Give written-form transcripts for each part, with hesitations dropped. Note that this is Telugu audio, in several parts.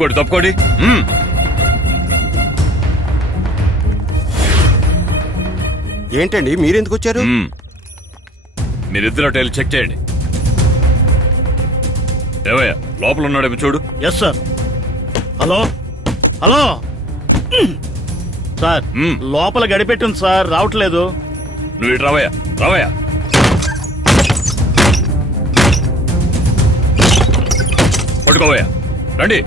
తప్పుకోండి. ఏంటండి మీరెందుకు వచ్చారు? మీరిద్దరు అటు చెక్ చేయండి. ఏవయ్యా లోపల ఉన్నాడేమో చూడు. Yes sir. Hello hello sir, లోపల గడిపెట్టుంది సార్, రావట్లేదు. నువ్వు ఇటు రావయ్యా, రావయ్యా. పట్టుకోవయ్యా, రండి.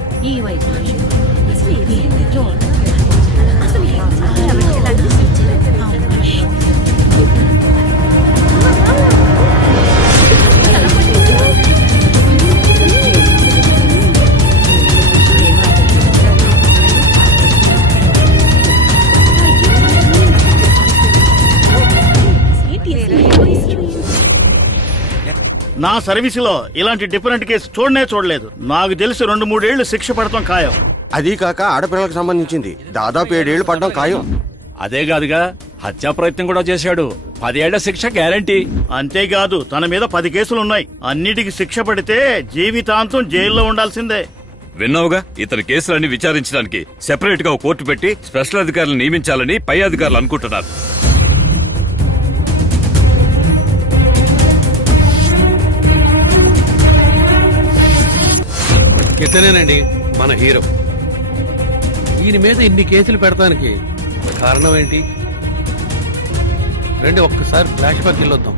నా సర్వీసులో ఇలాంటి డిఫరెంట్ కేసు చూడలేదు. నాకు తెలిసి 2-3 ఏళ్లు శిక్ష పడటం ఖాయం. అదీ కాక ఆడపిల్లలకు సంబంధించింది. దాదాపు 7 ఏళ్లు పడడం ఖాయం. అదే కాదుగా, హత్యా ప్రయత్నం కూడా చేశాడు. 10 ఏళ్ల శిక్ష గ్యారంటీ. అంతేకాదు, తన మీద 10 కేసులున్నాయి. అన్నిటికీ శిక్ష పడితే జీవితాంతం జైల్లో ఉండాల్సిందే. విన్నావుగా, ఇతని కేసులన్నీ విచారించడానికి సెపరేట్ గా కోర్టు పెట్టి స్పెషల్ అధికారులు నియమించాలని పై అధికారులు అనుకుంటున్నారు. ఇతనేనండి మన హీరో. ఈయన మీద ఇన్ని కేసులు పెడతానికి కారణం ఏంటి? రండి ఒక్కసారి ఫ్లాష్ బ్యాక్ వెళ్ళొద్దాం.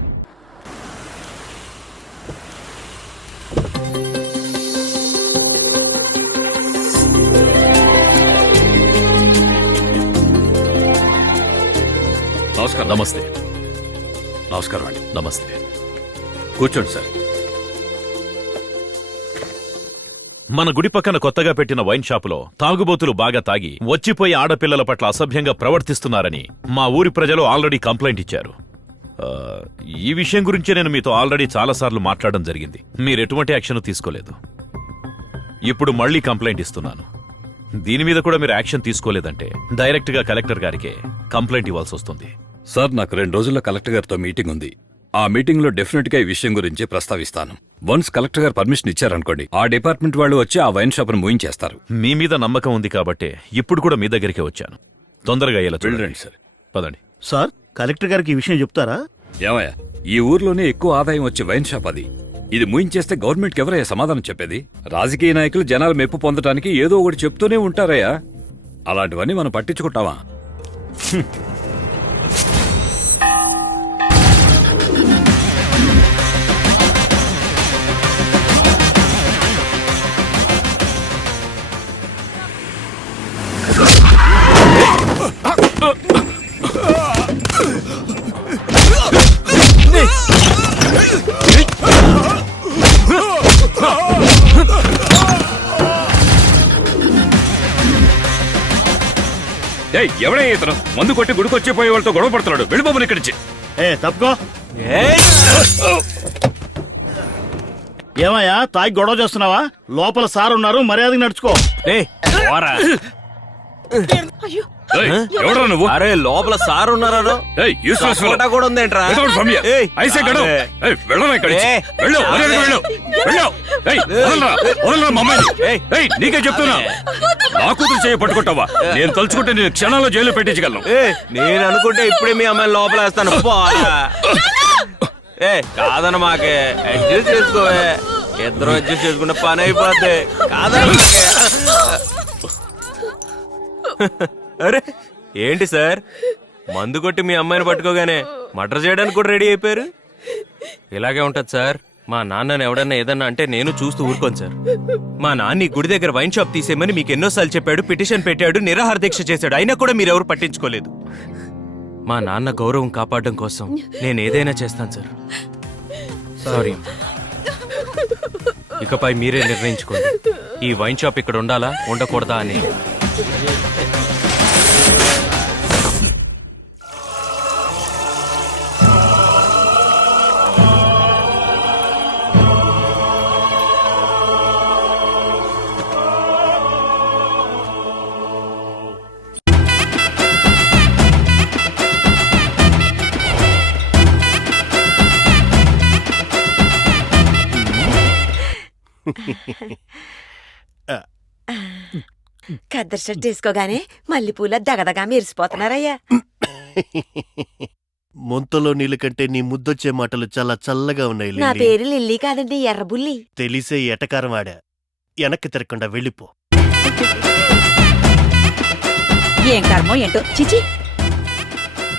నమస్కారం. నమస్తే. నమస్కారం అండి. నమస్తే. కూర్చోండి సార్. మన గుడి పక్కన కొత్తగా పెట్టిన వైన్ షాపులో తాగుబోతులు బాగా తాగి వచ్చిపోయి ఆడపిల్లల పట్ల అసభ్యంగా ప్రవర్తిస్తున్నారని మా ఊరి ప్రజలు ఆల్రెడీ కంప్లైంట్ ఇచ్చారు. ఈ విషయం గురించి నేను మీతో ఆల్రెడీ చాలాసార్లు మాట్లాడడం జరిగింది. మీరెటువంటి యాక్షన్ తీసుకోలేదు. ఇప్పుడు మళ్లీ కంప్లైంట్ ఇస్తున్నాను. దీని మీద కూడా మీరు యాక్షన్ తీసుకోలేదంటే డైరెక్ట్ గా కలెక్టర్ గారికే కంప్లైంట్ ఇవ్వాల్సి వస్తుంది. సార్, నాకు 2 రోజుల్లో కలెక్టర్ గారితో మీటింగ్ ఉంది. ఆ మీటింగ్ లో డెఫినెట్ గా ఈ విషయం గురించి ప్రస్తావిస్తాను. వన్స్ కలెక్టర్ గారు పర్మిషన్ ఇచ్చారనుకోండి, ఆ డిపార్ట్మెంట్ వాళ్ళు వచ్చి ఆ వైన్ షాప్ ను మూయించేస్తారు. మీ మీద నమ్మకం ఉంది కాబట్టే ఇప్పుడు కూడా మీ దగ్గరికి వచ్చాను. తొందరగా అయ్యేలా చూడండి. సార్, పదండి. సార్, కలెక్టర్ గారికి ఈ విషయం చెప్తారా? ఏమయ్యా, ఈ ఊర్లోనే ఎక్కువ ఆదాయం వచ్చే వైన్ షాప్ అది. ఇది మూయించేస్తే గవర్నమెంట్కి ఎవరయ్యా సమాధానం చెప్పేది? రాజకీయ నాయకులు జనాల మెప్పు పొందడానికి ఏదో ఒకటి చెప్తూనే ఉంటారయ్యా. అలాంటివన్నీ మనం పట్టించుకుంటావా? ఎవడే ఇతను? మందు కొట్టి గుడికొచ్చిపోయే వాళ్ళతో గొడవ పడుతున్నాడు. వెళ్ళిపోమని ఇక్కడి నుంచి. తప్పుకో. ఏమయ్యా, తాగి గొడవ చేస్తున్నావా? లోపల సార్ ఉన్నారు, మర్యాదగా నడుచుకో. ఎవడరా నువ్వు? అరే, లోపల సార్ ఉన్నారా? కూడా ఉందేంట్రా? నీకే చెప్తున్నా, నా కూతురు చేయ పట్టుకుంటావా? నేను తలుచుకుంటే నేను క్షణాల్లో జైల్లో పెట్టించగలను. నేను అనుకుంటే ఇప్పుడే మీ అమ్మాయిని లోపల వేస్తాను. కాదన్న మాకే అడ్జస్ట్ చేసుకోవే. ఇద్దరు అడ్జస్ట్ చేసుకుంటే పని అయిపోద్ది. కాదన్న. అరే ఏంటి సార్, మందు కొట్టి మీ అమ్మాయిని పట్టుకోగానే మర్డర్ చేయడానికి కూడా రెడీ అయిపోయారు? ఇలాగే ఉంటది సార్. మా నాన్నని ఎవడన్నా ఏదన్నా అంటే నేను చూస్తూ ఊరుకోను సార్. మా నాన్న గుడి దగ్గర వైన్ షాప్ తీసేయమని మీకు ఎన్నోసార్లు చెప్పాడు, పిటిషన్ పెట్టాడు, నిరాహార దీక్ష చేశాడు. అయినా కూడా మీరెవరు పట్టించుకోలేదు. మా నాన్న గౌరవం కాపాడడం కోసం నేను ఏదైనా చేస్తాను సార్. సారీ. ఇకపై మీరే నిర్ణయించుకోండి, ఈ వైన్ షాప్ ఇక్కడ ఉండాలా ఉండకూడదా అని. కద్దరు షర్ట్ వేసుకోగానే మల్లెపూల దగదగా మెరిసిపోతున్నారయ్యా. ముంతలో నీళ్ళ కంటే నీ ముద్దొచ్చే మాటలు చాలా చల్లగా ఉన్నాయి నా లిల్లీ. పేరు లిల్లీ కాదండి, ఎర్రబుల్లి. తెలిసే ఎటకారం ఆడా వెనక్కి తిరగకుండా వెళ్ళిపో. ఏం కర్మో ఏంటో చిచి.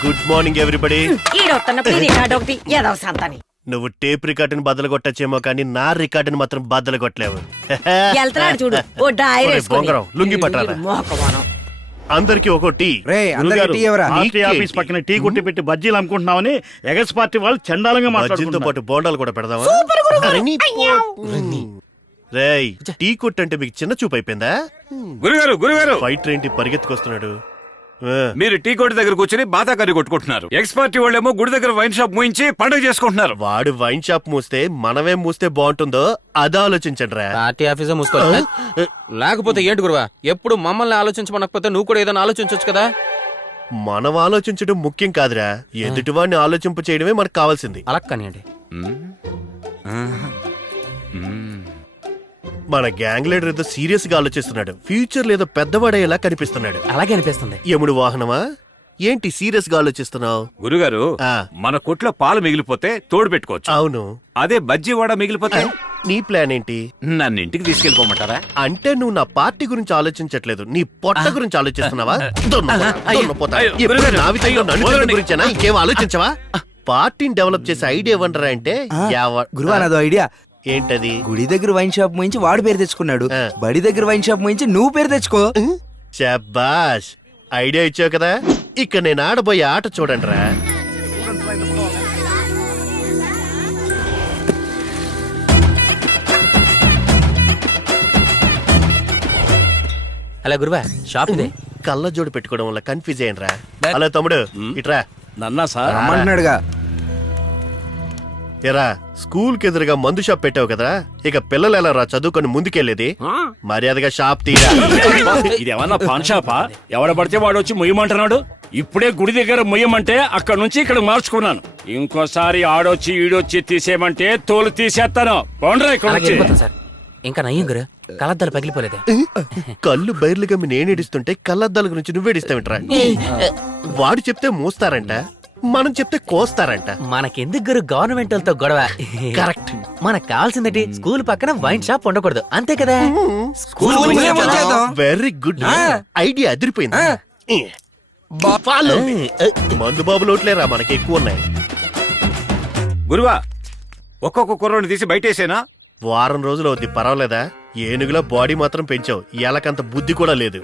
Good morning everybody. ఈడొస్తున్నప్పుడు రికార్డు ఒకటి ఏదో సంతని నువ్వు టేప్ రికార్డుని బద్దలు కొట్టచ్చేమో కానీ నా రికార్డుని మాత్రం బద్దలు కొట్టలేవు. వెళ్తున్నాడు చూడు ఓ డైరీ ఒరే బొంగరం, లుంగీ పట్టారా? మోకవానం. అందరికి ఒక టీ. పార్టీ ఆఫీస్ పక్కన టీ కొట్టి పెట్టి బజ్జీలు అమ్ముకుంటున్నామని ఎగస్ పార్టీ వాళ్ళు చండాలంగా బజ్జీలతో మాట్లాడుతున్నారు. పాటు బోండాలు కూడా పెడదామా? అరే నీ రేయ్, టీ కొట్టు అంటే మీకు చిన్న చూపు అయిపోయిందా? గురుగారు ఫైటర్ ఏంటి పరిగెత్తుకొస్తున్నాడు? ఆ, మీరు టీ కొట్టు దగ్గర కూర్చొని బాతా కర్రీ కొట్టుకుంటున్నారు. ఎక్స్పర్టీ వాళ్ళేమో గుడి దగ్గర వైన్ షాప్ మూయించి పండుగ చేసుకుంటున్నారు. వాడు వైన్ షాప్ మూస్తే మనమే మూస్తే బాగుంటుందో అది ఆలోచించండి రా. పార్టీ ఆఫీసే మూసుకో. లేకపోతే ఏంటి గురువా, ఎప్పుడు మమ్మల్ని ఆలోచించమనకపోతే నువ్వు కూడా ఏదైనా ఆలోచించవచ్చు కదా. మనం ఆలోచించడం ముఖ్యం కాదురా, ఎదుటివాడిని ఆలోచింప చేయడమే మనకు కావాల్సింది. అలా కానివ్వండి. మన గ్యాంగ్ లీడర్ ఏదో సీరియస్ గా ఆలోచిస్తున్నాడు. ఫ్యూచర్ లేదో పెద్దవాడేలా కనిపిస్తున్నాడు. అలాగే అనిపిస్తుంది. యముడు వాహనమా ఏంటి సీరియస్ గా ఆలోచిస్తున్నావు? గురుగారు ఆ. మన కొట్లో పాలు మిగిలిపోతే తోడు పెట్టుకోవచ్చు. అవును, అదే బజ్జీ వాడ మిగిలిపోతే నీ ప్లాన్ ఏంటి? నన్ను ఇంటికి తీసుకెళ్ళిపోమంటారా? అంటే నువ్వు నా పార్టీ గురించి ఆలోచించట్లేదు, నీ పొట్ట గురించి ఆలోచిస్తున్నావా? దున్నపోతా. అయ్యో, ఎప్పుడు గురుగారు, నా విషయంలో అయ్యో, నన్ను వదలండి. తినడం గురించేనా? ఇంకేం ఆలోచించవా? పార్టీని డెవలప్ చేసే ఐడియా ఇవ్వండిరా అంటే గురువా నాదో ఐడియా. ఏంటది? గుడి దగ్గర వైన్ షాప్ ముయించి వాడు పేరు తెచ్చుకున్నాడు, ఆ. బడి దగ్గర వైన్ షాప్ ముయించి నువ్వు పేరు తెచ్చుకో. శబాష్, ఐడియా ఇచ్చావు కదా. ఇక నేను ఆడబోయే ఆట చూడండి రా. అలా గురువా, షాప్ ఇదే. కళ్ళజోడు పెట్టుకోవడం వల్ల కన్ఫ్యూజ్ అయ్యాను రా. హలో తమ్ముడు, ఇట్రా. నన్నా సార్ రమ్మంటున్నాడుగా. ఎరా, స్కూల్ కి ఎదురుగా మందు షాప్ పెట్టావు కదా, ఇక పిల్లలు ఎలా రా చదువుకొని ముందుకెళ్ళేది? మర్యాదగా షాప్ తీరా. ఇదేమన్నా పాన్ షాపా? ఎవడ పడితే వాడు వచ్చి మొయ్యమంటున్నాడు. ఇప్పుడే గుడి దగ్గర మొయ్యమంటే అక్కడ నుంచి ఇక్కడ మార్చుకున్నాను. ఇంకోసారి ఆడొచ్చి ఈడొచ్చి తీసేయమంటే తోలు తీసేస్తాను. బాగుండ్రా ఇక్కడ అలాగే నుంచి. వెళ్ళిపోతాం సార్. ఇంకా నయ్యం గురు, కలద్దాలు పగిలిపోలేదే. కళ్ళు బైర్లుగా నేనేడిస్తుంటే కళ్ళద్దాల గురించి నువ్వేడిస్తావిట్రా? వాడు చెప్తే మోస్తారంట, మనం చెప్తే కోస్తారంట. మనకెందుకు గురు గవర్నమెంట్ వాళ్ళతో గొడవ? కరెక్ట్. మనకు కావాల్సిందంటే స్కూల్ పక్కన వైన్ షాప్ ఉండకూడదు, అంతే కదా. స్కూల్ ముందే వచ్చేద్దాం. వెరీ గుడ్ ఐడియా, అదిరిపోయింది. Follow me. మందు బాబు లోట్లేరా మనకి ఎక్కువ ఉన్నాయి. గురువా ఒక్కొక్క కుర్రోని తీసి బయటేసేనా? వారం రోజులు అవుద్ది, పర్వాలేదా? ఏనుగులో బాడీ మాత్రం పెంచావు, ఎలకంత బుద్ధి కూడా లేదు.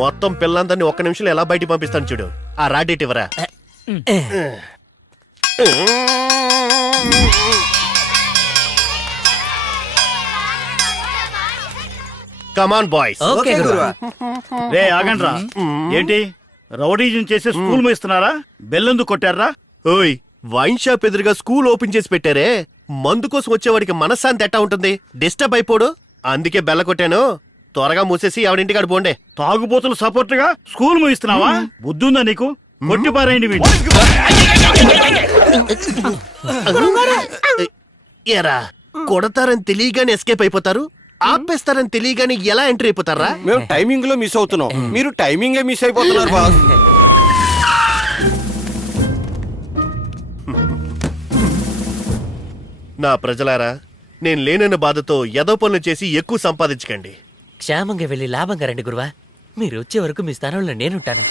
మొత్తం పిల్లందరినీ ఒక్క నిమిషంలో ఎలా బయట పంపిస్తాను చూడు. ఆ రాడేట్ ఇవ్వరా. Come on boys. ఓకే గురువా. రే ఆగండ్రా. ఏంటి రౌడీజం చేసి స్కూల్ మేస్తున్నారా? బెల్లెందుకు కొట్టారా? ఓయ్, వైన్ షాప్ ఎదురుగా స్కూల్ ఓపెన్ చేసి పెట్టారే, మందు కోసం వచ్చేవాడికి మనశ్శాంతి ఎట్టా ఉంటుంది? డిస్టర్బ్ అయిపోడు, అందుకే బెల్ల కొట్టాను. త్వరగా మూసేసి ఎవడింటికాడు పోండే. తాగుబోతులు సపోర్ట్ గా స్కూల్ మూయిస్తున్నావా? బుద్ధుందా నీకు? కొట్టి పారేయండి వీడిని. ఎరా, కొడతారని తెలియగానే ఎస్కేప్ అయిపోతారు, ఆపేస్తారని తెలియగానే ఎలా ఎంట్రీ అయిపోతారా? మేము టైమింగ్ లో మిస్ అవుతున్నాం, మీరు టైమింగే మిస్ అయిపోతున్నారు బాస్. నా ప్రజలారా, నేను లేనన్న బాధతో ఎదో పనులు చేసి ఎక్కువ సంపాదించకండి. క్షేమంగా వెళ్ళి లాభంగా రండి గురువా. మీరు వచ్చే వరకు మీ స్థానంలో నేనుంటాను.